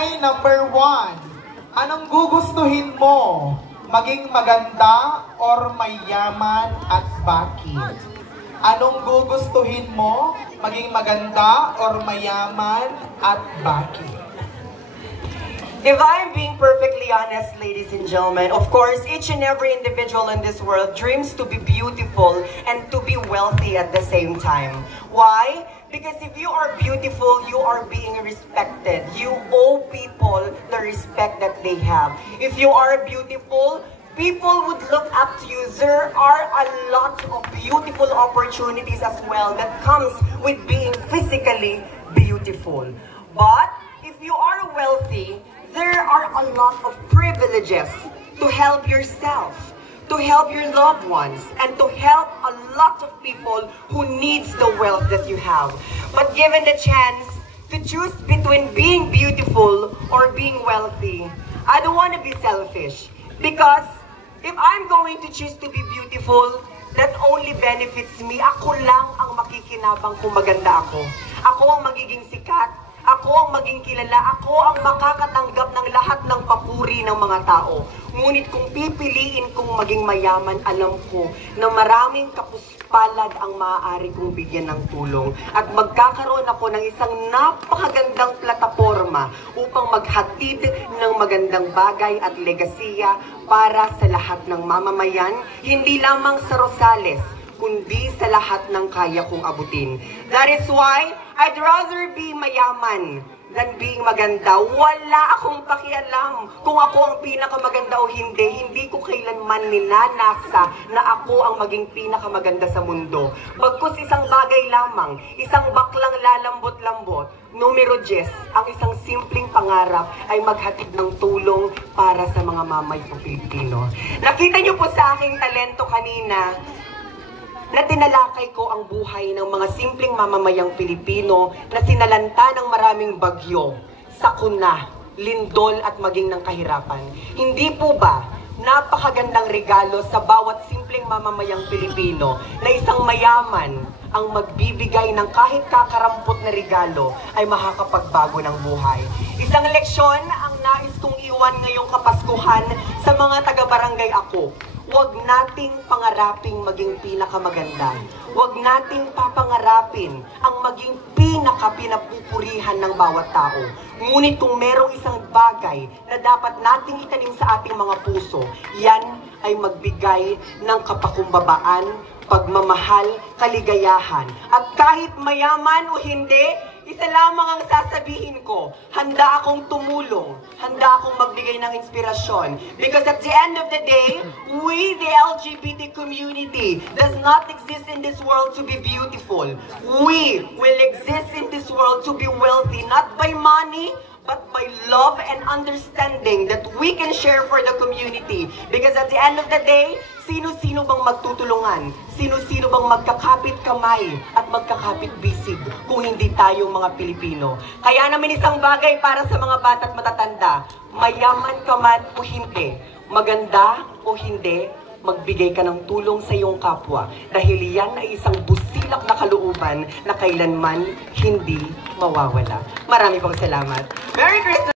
Ay, number 1. Anong gugustuhin mo? Maging maganda or mayaman at bakit? Anong gugustuhin mo? Maging maganda or mayaman at bakit? If I'm being perfectly honest, ladies and gentlemen, of course, each and every individual in this world dreams to be beautiful and to be wealthy at the same time. Why? Because if you are beautiful, you are being respected. You owe people the respect that they have. If you are beautiful, people would look up to you. There are a lot of beautiful opportunities as well that comes with being physically beautiful. But if you are wealthy, there are a lot of privileges to help yourself, to help your loved ones, and to help a lot of people who needs the wealth that you have. But given the chance to choose between being beautiful or being wealthy, I don't want to be selfish. Because if I'm going to choose to be beautiful, that only benefits me. Ako lang ang makikinabang kung maganda ako. Ako ang magiging sikat. Ako ang maging kilala, ako ang makakatanggap ng lahat ng papuri ng mga tao. Ngunit kung pipiliin kong maging mayaman, alam ko na maraming kapuspalad ang maaari kong bigyan ng tulong. At magkakaroon ako ng isang napakagandang plataforma upang maghatid ng magandang bagay at legasiya para sa lahat ng mamamayan, hindi lamang sa Rosales, kundi sa lahat ng kaya kong abutin. That is why I'd rather be mayaman than being maganda. Wala akong pakialam kung ako ang pinakamaganda o hindi. Hindi ko kailanman ninanasa na ako ang maging pinakamaganda sa mundo. Bagkus isang bagay lamang, isang baklang lalambot-lambot. Numero 10, ang isang simpleng pangarap ay maghatid ng tulong para sa mga mamayang Pilipino. Nakita niyo po sa aking talento kanina, na tinalakay ko ang buhay ng mga simpleng mamamayang Pilipino na sinalanta ng maraming bagyo, sakuna, lindol at maging ng kahirapan. Hindi po ba napakagandang regalo sa bawat simpleng mamamayang Pilipino na isang mayaman ang magbibigay ng kahit kakarampot na regalo ay makakapagbago ng buhay. Isang leksyon ang nais kong iwan ngayong Kapaskuhan sa mga taga-barangay ako. Huwag nating pangaraping maging pinakamaganda. Huwag nating papangarapin ang maging pinakapinapupurihan ng bawat tao. Ngunit kung merong isang bagay na dapat nating itanim sa ating mga puso, yan ay magbigay ng kapakumbabaan, pagmamahal, kaligayahan. At kahit mayaman o hindi, isa lamang ang sasabihin ko, handa akong tumulong, handa akong magbigay ng inspirasyon. Because at the end of the day, we, the LGBT community, does not exist in this world to be beautiful. We will exist in this world to be wealthy, not by money, but by love and understanding that we can share for the community. Because at the end of the day, sino-sino bang magtutulungan? Sino-sino bang magkakapit kamay at magkakapit bisig kung hindi tayo mga Pilipino? Kaya naman isang bagay para sa mga bata at matatanda, mayaman ka man o hindi, maganda o hindi, magbigay ka ng tulong sa iyong kapwa. Dahil yan ay isang busilak na kalooban na kailanman hindi mawawala. Marami pong salamat. Merry Christmas!